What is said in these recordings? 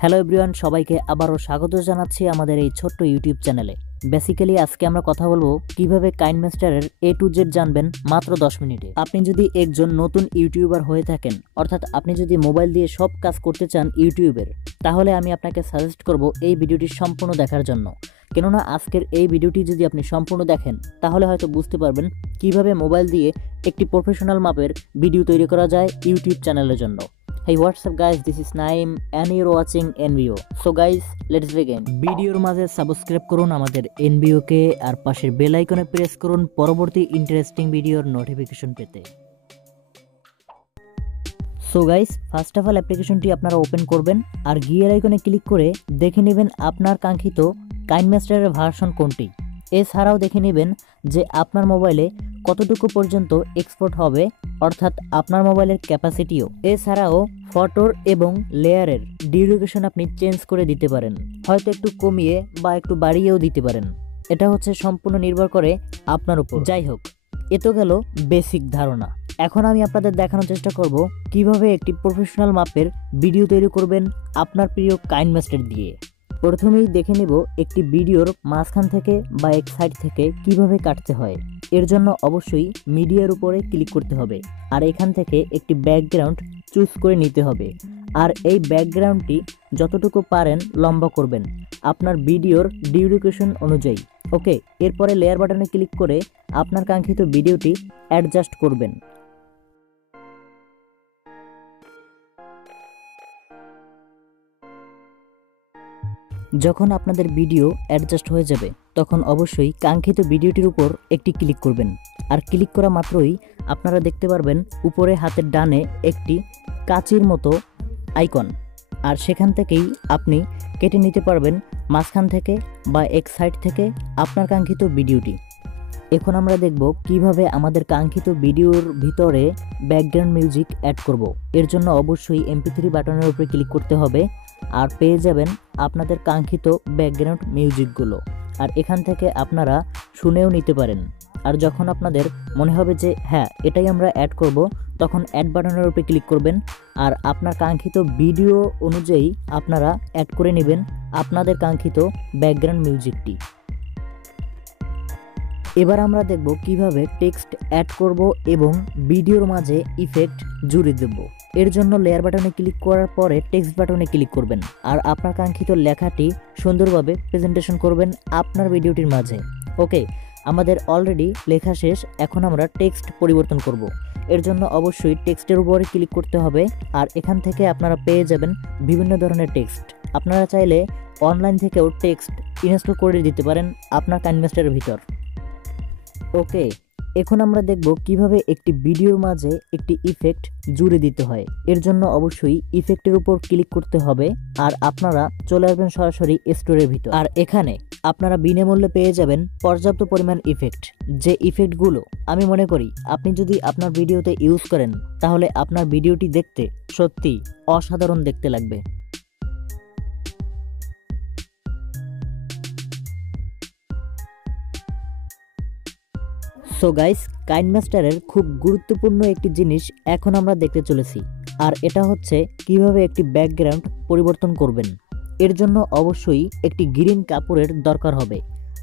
Hello everyone, সবাইকে আবারও স্বাগত জানাচ্ছি আমাদের এই ছোট্ট ইউটিউব চ্যানেলে। বেসিক্যালি আজকে আমরা কথা বলবো কিভাবে কাইনমাস্টারের A to Z জানবেন মাত্র 10 মিনিটে। আপনি যদি একজন নতুন ইউটিউবার হয়ে থাকেন, অর্থাৎ আপনি যদি মোবাইল দিয়ে সব কাজ করতে চান ইউটিউবের, তাহলে আমি আপনাকে সাজেস্ট করব এই ভিডিওটি সম্পূর্ণ দেখার জন্য। কেননা আজকের এই ভিডিওটি যদি আপনি সম্পূর্ণ দেখেন তাহলে হয়তো বুঝতে পারবেন কিভাবে মোবাইল দিয়ে একটি প্রফেশনাল মাপের ভিডিও তৈরি করা যায় ইউটিউব চ্যানেলের জন্য। Hey, what's up guys, this is Naim and you're watching NBO. So guys, let's begin. ভিডিওর মাঝে সাবস্ক্রাইব করুন আমাদের NBO কে, আর পাশের বেল আইকনে প্রেস করুন পরবর্তী ইন্টারেস্টিং ভিডিওর নোটিফিকেশন পেতে। So guys, first of all অ্যাপ্লিকেশনটি আপনারা ওপেন করবেন আর গিয়ার আইকনে ক্লিক করে দেখে নেবেন আপনার কাঙ্ক্ষিত কাইনমাস্টারের ভার্সন কোনটি। এছাড়াও দেখে নেবেন যে আপনার মোবাইলে কতটুকু পর্যন্ত এক্সপোর্ট হবে, অর্থাৎ আপনার মোবাইলের ক্যাপাসিটিও। এছাড়াও ফটোর এবং লেয়ারের ডিউরেশন আপনি চেঞ্জ করে দিতে পারেন, হয়তো একটু কমিয়ে বা একটু বাড়িয়েও দিতে পারেন। এটা হচ্ছে সম্পূর্ণ নির্ভর করে আপনার উপর। যাই হোক, এ তো গেল বেসিক ধারণা। এখন আমি আপনাদের দেখানোর চেষ্টা করব কিভাবে একটি প্রফেশনাল মাপের ভিডিও তৈরি করবেন আপনার প্রিয় কাইনমাস্টার দিয়ে। প্রথমেই দেখে নেব একটি ভিডিওর মাঝখান থেকে বা এক সাইড থেকে কিভাবে কাটতে হয়। এর জন্য অবশ্যই মিডিয়ার উপরে ক্লিক করতে হবে আর এখান থেকে একটি ব্যাকগ্রাউন্ড চুজ করে নিতে হবে। আর এই ব্যাকগ্রাউন্ডটি যতটুকু পারেন লম্বা করবেন আপনার ভিডিওর ডিউরেশন অনুযায়ী। ওকে, এরপরে লেয়ার বাটনে ক্লিক করে আপনার কাঙ্ক্ষিত ভিডিওটি অ্যাডজাস্ট করবেন। যখন আপনাদের ভিডিও অ্যাডজাস্ট হয়ে যাবে তখন অবশ্যই কাঙ্ক্ষিত ভিডিওটির উপর একটি ক্লিক করবেন। আর ক্লিক করা মাত্রই আপনারা দেখতে পারবেন উপরে হাতের ডানে একটি কাঁচির মতো আইকন, আর সেখান থেকেই আপনি কেটে নিতে পারবেন মাঝখান থেকে বা এক সাইড থেকে আপনার কাঙ্ক্ষিত ভিডিওটি। এখন আমরা দেখব কিভাবে আমাদের কাঙ্ক্ষিত ভিডিওর ভিতরে ব্যাকগ্রাউন্ড মিউজিক অ্যাড করব। এর জন্য অবশ্যই MP3 বাটনের উপরে ক্লিক করতে হবে আর পেয়ে যাবেন আপনাদের কাঙ্ক্ষিত ব্যাকগ্রাউন্ড মিউজিকগুলো। আর এখান থেকে আপনারা শুনেও নিতে পারেন। আর যখন আপনাদের মনে হবে যে হ্যাঁ এটাই আমরা অ্যাড করব, তখন অ্যাড বাটনের উপরে ক্লিক করবেন আর আপনার কাঙ্ক্ষিত ভিডিও অনুযায়ী আপনারা অ্যাড করে নেবেন আপনাদের কাঙ্ক্ষিত ব্যাকগ্রাউন্ড মিউজিকটি। এবার আমরা দেখব কিভাবে টেক্সট অ্যাড করব এবং ভিডিওর মাঝে ইফেক্ট জুড়ে দেব। এর জন্য লেয়ার বাটনে ক্লিক করার পরে টেক্সট বাটনে ক্লিক করবেন আর আপনার কাঙ্ক্ষিত লেখাটি সুন্দরভাবে প্রেজেন্টেশন করবেন আপনার ভিডিওটির মাঝে। ওকে, আমাদের অলরেডি লেখা শেষ, এখন আমরা টেক্সট পরিবর্তন করব। এর জন্য অবশ্যই টেক্সটের উপরে ক্লিক করতে হবে আর এখান থেকে আপনারা পেয়ে যাবেন বিভিন্ন ধরনের টেক্সট। আপনারা চাইলে অনলাইন থেকেও টেক্সট ইনস্টল করে দিতে পারেন আপনার কাইনমাস্টারের ভিতর। ওকে, এখন আমরা দেখব কিভাবে একটি ভিডিওর মাঝে একটি ইফেক্ট জুড়ে দিতে হয়। এর জন্য অবশ্যই ইফেক্টের উপর ক্লিক করতে হবে আর আপনারা চলে আসবেন সরাসরি স্টোরের ভিতর। আর এখানে আপনারা বিনামূল্যে পেয়ে যাবেন পর্যাপ্ত পরিমাণ ইফেক্ট। যে ইফেক্টগুলো আমি মনে করি আপনি যদি আপনার ভিডিওতে ইউজ করেন তাহলে আপনার ভিডিওটি দেখতে সত্যি অসাধারণ দেখতে লাগবে। সো গাইস, কাইনমাস্টারের খুব গুরুত্বপূর্ণ একটি জিনিস এখন আমরা দেখতে চলেছি, আর এটা হচ্ছে কিভাবে একটি ব্যাকগ্রাউন্ড পরিবর্তন করবেন। এর জন্য অবশ্যই একটি গ্রিন কাপড়ের দরকার হবে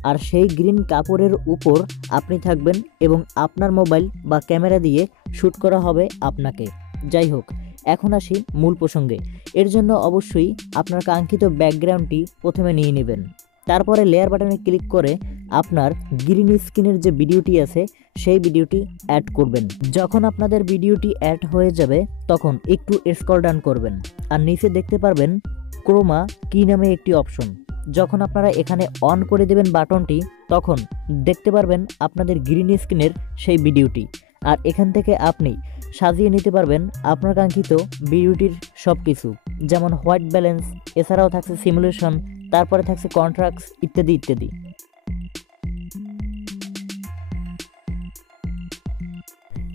আর সেই গ্রিন কাপড়ের উপর আপনি থাকবেন এবং আপনার মোবাইল বা ক্যামেরা দিয়ে শ্যুট করা হবে আপনাকে। যাই হোক, এখন আসি মূল প্রসঙ্গে। এর জন্য অবশ্যই আপনার কাঙ্ক্ষিত ব্যাকগ্রাউন্ডটি প্রথমে নিয়ে নেবেন, তারপরে লেয়ার বাটনে ক্লিক করে আপনার গ্রিন স্ক্রিনের যে ভিডিওটি আছে সেই ভিডিওটি অ্যাড করবেন। যখন আপনাদের ভিডিওটি অ্যাড হয়ে যাবে তখন একটু স্ক্রল ডাউন করবেন আর নিচে দেখতে পারবেন ক্রোমা কি নামে একটি অপশন। যখন আপনারা এখানে অন করে দেবেন বাটনটি, তখন দেখতে পারবেন আপনাদের গ্রিন স্ক্রিনের সেই ভিডিওটি। আর এখান থেকে আপনি সাজিয়ে নিতে পারবেন আপনার কাঙ্ক্ষিত ভিডিওটির সব কিছু, যেমন হোয়াইট ব্যালেন্স, এছাড়াও থাকছে সিমুলেশন, তারপরে থাকছে কন্ট্রাস্ট ইত্যাদি ইত্যাদি।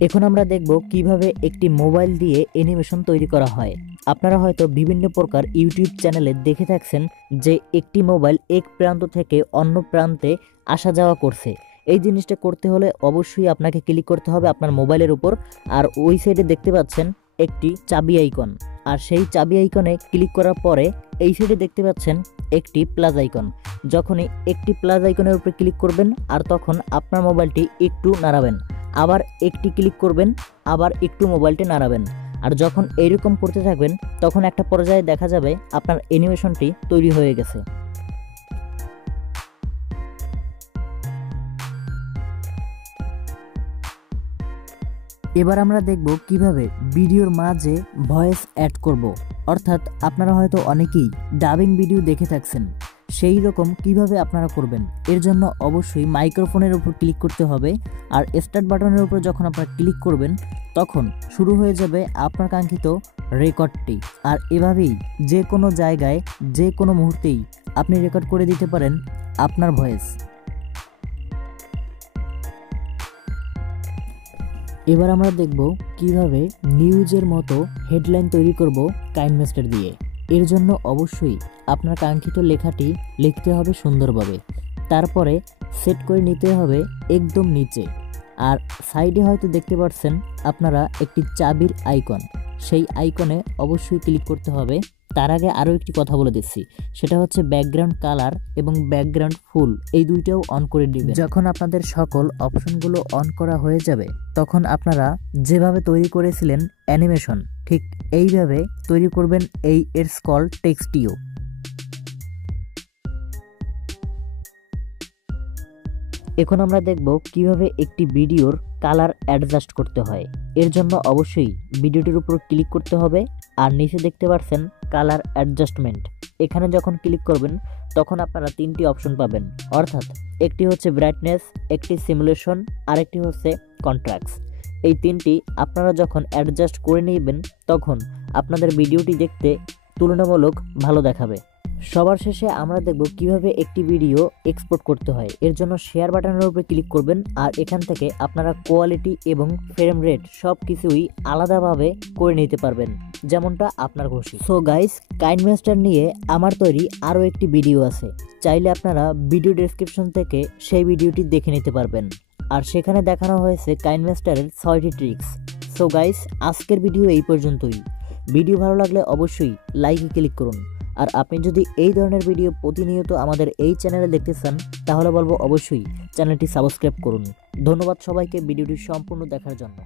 এখন আমরা দেখব কিভাবে একটি মোবাইল দিয়ে অ্যানিমেশন তৈরি করা হয়। আপনারা হয়তো বিভিন্ন প্রকার ইউটিউব চ্যানেলে দেখে থাকছেন যে একটি মোবাইল এক প্রান্ত থেকে অন্য প্রান্তে আসা যাওয়া করছে। এই জিনিসটা করতে হলে অবশ্যই আপনাকে ক্লিক করতে হবে আপনার মোবাইলের উপর, আর ওই সাইডে দেখতে পাচ্ছেন একটি চাবি আইকন, আর সেই চাবি আইকনে ক্লিক করার পরে এই সাইডে দেখতে পাচ্ছেন একটি প্লাস আইকন। যখনই একটি প্লাস আইকনের উপরে ক্লিক করবেন আর তখন আপনার মোবাইলটি একটু নাড়াবেন, আবার একটি ক্লিক করবেন, আবার একটু মোবাইলটি নাড়াবেন। আর যখন এইরকম করতে থাকবেন তখন একটা পর্যায়ে দেখা যাবে আপনার অ্যানিমেশনটি তৈরি হয়ে গেছে। এবার আমরা দেখব কিভাবে ভিডিওর মাঝে ভয়েস অ্যাড করব। অর্থাৎ আপনারা হয়তো অনেকেই ডাবিং ভিডিও দেখে থাকছেন, সেই রকম কিভাবে আপনারা করবেন। এর জন্য অবশ্যই মাইক্রোফোনের উপর ক্লিক করতে হবে, আর স্টার্ট বাটনের উপর যখন আপনারা ক্লিক করবেন তখন শুরু হয়ে যাবে আপনার কাঙ্ক্ষিত রেকর্ডটি। আর এভাবেই যে কোনো জায়গায় যে কোনো মুহূর্তেই আপনি রেকর্ড করে দিতে পারেন আপনার ভয়েস। এবার আমরা দেখব কিভাবে নিউজের মতো হেডলাইন তৈরি করব কাইনমাস্টার দিয়ে। এর জন্য অবশ্যই আপনার কাঙ্ক্ষিত লেখাটি লিখতে হবে সুন্দরভাবে, তারপরে সেট করে নিতে হবে একদম নিচে। আর সাইডে হয়তো দেখতে পাচ্ছেন আপনারা একটি চাবির আইকন, সেই আইকনে অবশ্যই ক্লিক করতে হবে। তার আগে আরও একটি কথা বলে দিচ্ছি, সেটা হচ্ছে ব্যাকগ্রাউন্ড কালার এবং ব্যাকগ্রাউন্ড ফুল এই দুইটাও অন করে দিবেন। যখন আপনাদের সকল অপশনগুলো অন করা হয়ে যাবে তখন আপনারা যেভাবে তৈরি করেছিলেন অ্যানিমেশন, ঠিক এইভাবে তৈরি করবেন এই এর স্কল টেক্সটিও। এখন আমরা দেখব কিভাবে একটি ভিডিওর কালার অ্যাডজাস্ট করতে হয়। এর জন্য অবশ্যই ভিডিওটির উপর ক্লিক করতে হবে, আর নিচে দেখতে পাচ্ছেন কালার অ্যাডজাস্টমেন্ট। এখানে যখন ক্লিক করবেন তখন আপনারা তিনটি অপশন পাবেন, অর্থাৎ একটি হচ্ছে ব্রাইটনেস, একটি সিমুলেশন, আরেকটি হচ্ছে কন্ট্রাস্ট। এই তিনটি আপনারা যখন অ্যাডজাস্ট করে নেবেন তখন আপনাদের ভিডিওটি দেখতে তুলনামূলক ভালো দেখাবে। সবার শেষে আমরা দেখব কিভাবে একটি ভিডিও এক্সপোর্ট করতে হয়। এর জন্য শেয়ার বাটনের উপরে ক্লিক করবেন, আর এখান থেকে আপনারা কোয়ালিটি এবং ফ্রেম রেট সব কিছুই আলাদাভাবে করে নিতে পারবেন, যেমনটা আপনার খুশি। সো গাইস, কাইনমাস্টার নিয়ে আমার তৈরি আরও একটি ভিডিও আছে, চাইলে আপনারা ভিডিও ডেসক্রিপশন থেকে সেই ভিডিওটি দেখে নিতে পারবেন। আর সেখানে দেখানো হয়েছে কাইনমাস্টারের 6টি ট্রিক্স। সো গাইস, আজকের ভিডিও এই পর্যন্তই। ভিডিও ভালো লাগলে অবশ্যই লাইকে ক্লিক করুন। আর আপনি যদি এই ধরনের ভিডিও প্রতিনিয়ত আমাদের এই চ্যানেলে দেখতে চান তাহলে বলবো অবশ্যই চ্যানেলটি সাবস্ক্রাইব করুন। ধন্যবাদ সবাইকে ভিডিওটি সম্পূর্ণ দেখার জন্য।